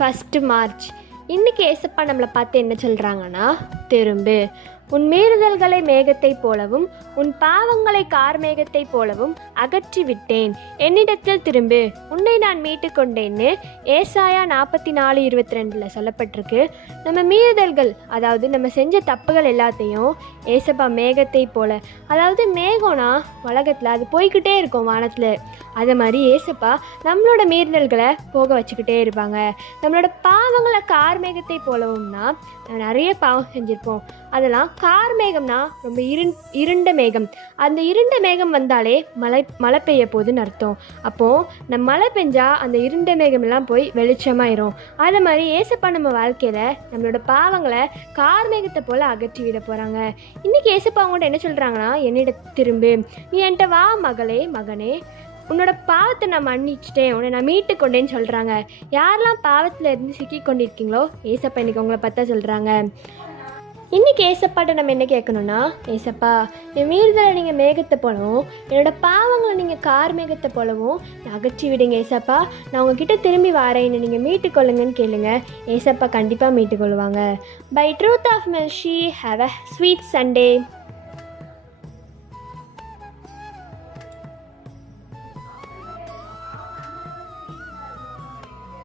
1 March. இன்றைக்கி ஏசப்பா நம்மளை பார்த்து என்ன சொல்கிறாங்கன்னா, திரும்பு, உன் மீறுதல்களை மேகத்தைப் போலவும் உன் பாவங்களை கார்மேகத்தைப் போலவும் அகற்றி விட்டேன், என்னிடத்தில் திரும்பு, உன்னை நான் மீட்டு கொண்டேன்னு ஏசாயா 44:22 சொல்லப்பட்டிருக்கு. நம்ம மீறுதல்கள், அதாவது நம்ம செஞ்ச தப்புகள் எல்லாத்தையும் ஏசப்பா மேகத்தை போல, அதாவது மேகம்னா உலகத்தில் அது போய்கிட்டே இருக்கும் வானத்தில், அது மாதிரி ஏசப்பா நம்மளோட மீறுதல்களை போக வச்சுக்கிட்டே இருப்பாங்க. நம்மளோட பாவங்களை கார்மேகத்தை போலவும்னா நிறைய பாவம் செஞ்சுருப்போம், அதெல்லாம் கார்மேகம்னா ரொம்ப இருண்ட மேகம். அந்த இருண்ட மேகம் வந்தாலே மழை பெய்ய போகுதுன்னு அர்த்தம். அப்போது நம்ம மழை பெஞ்சால் அந்த இருண்ட மேகம் எல்லாம் போய் வெளிச்சமாயிரும். அது மாதிரி ஏசப்பா நம்ம வாழ்க்கையில் நம்மளோட பாவங்களை கார்மேகத்தை போல் அகற்றி விட போகிறாங்க. இன்றைக்கி ஏசப்பா அவங்கள்ட்ட என்ன சொல்கிறாங்கன்னா, என்னிட திரும்பு, நீ என்கிட்ட வா மகளே மகனே, உன்னோட பாவத்தை நான் மன்னிச்சிட்டேன், உன்னை நான் மீட்டு கொண்டேன்னு சொல்கிறாங்க. யாரெல்லாம் பாவத்தில் இருந்து சிக்கி கொண்டிருக்கீங்களோ ஏசப்பா இன்றைக்கி உங்களை பார்த்தா சொல்கிறாங்க. இன்றைக்கி ஏசப்பாட்ட நம்ம என்ன கேட்கணுன்னா, ஏசப்பா என் மீறுதலை நீங்கள் மேகத்தை போலவும் என்னோடய பாவங்களை நீங்கள் கார்மேகத்தை போலவும் அகற்றி விடுங்க ஏசப்பா, நான் உங்ககிட்ட திரும்பி வரேன்னு நீங்கள் மீட்டுக்கொள்ளுங்கன்னு கேளுங்க. ஏசப்பா கண்டிப்பாக மீட்டுக்கொள்ளுவாங்க. By truth of mercy, have a sweet Sunday.